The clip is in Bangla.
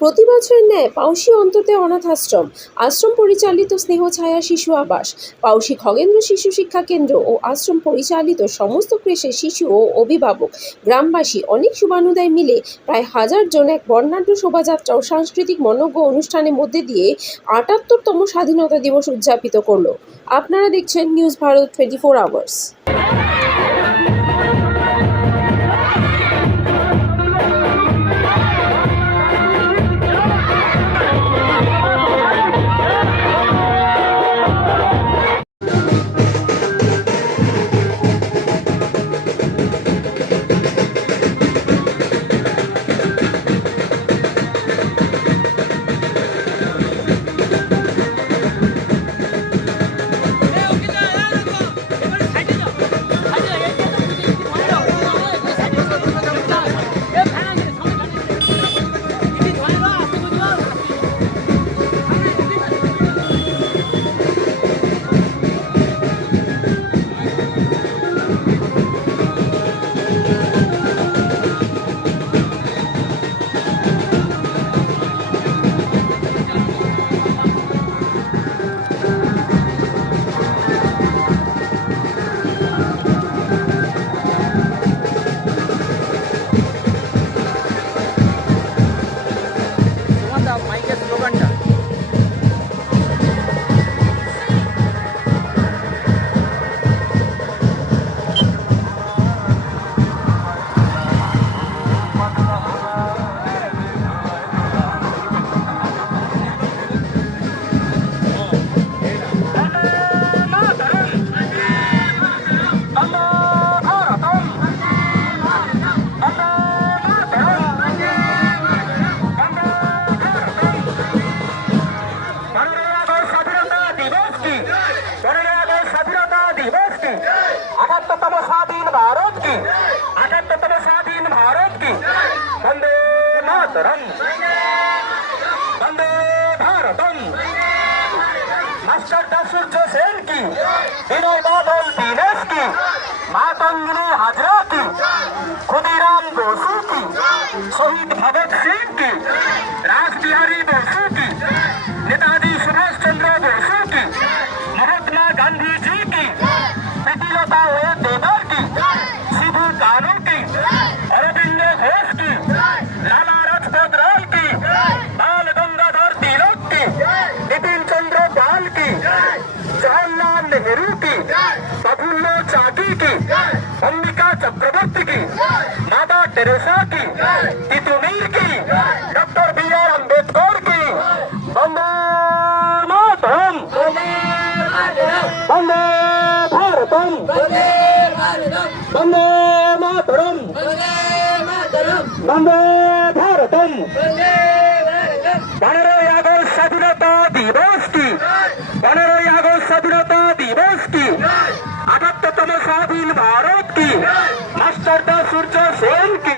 প্রতি বছরের ন্যায় পাউশি অন্ততে অনাথ আশ্রম আশ্রম পরিচালিত স্নেহ ছায়া শিশু আবাস, পাউশি খগেন্দ্র শিশু শিক্ষা কেন্দ্র ও আশ্রম পরিচালিত সমস্ত ক্রেশের শিশু ও অভিভাবক, গ্রামবাসী অনেক শুভানুদায় মিলে প্রায় হাজার জন এক বর্ণাঢ্য শোভাযাত্রা ও সাংস্কৃতিক মনজ্ঞ অনুষ্ঠানের মধ্যে দিয়ে আটাত্তরতম স্বাধীনতা দিবস উদযাপিত করল। আপনারা দেখছেন news Bharat twenty four hours. কি বন্দে মাতরম বন্দে ভারতম মাস্টার সূর্য সেন কি বিনয় বাদল দীনেশ কি মাতঙ্গিনী হাজরা কি ক্ষুদিরাম বসু কি শহীদ ভগৎ সিং কি রাসবিহারী বসু चाकी की अंबिका चक्रवर्ती की माता टेरेसा की तितुमीर की डॉक्टर बी आर अम्बेडकर की वंदे मातरम वंदे भारतम वंदे मातरम वंदे भारतम পনেরোই আগস্ট স্বাধীনতা দিবস কি পনেরোই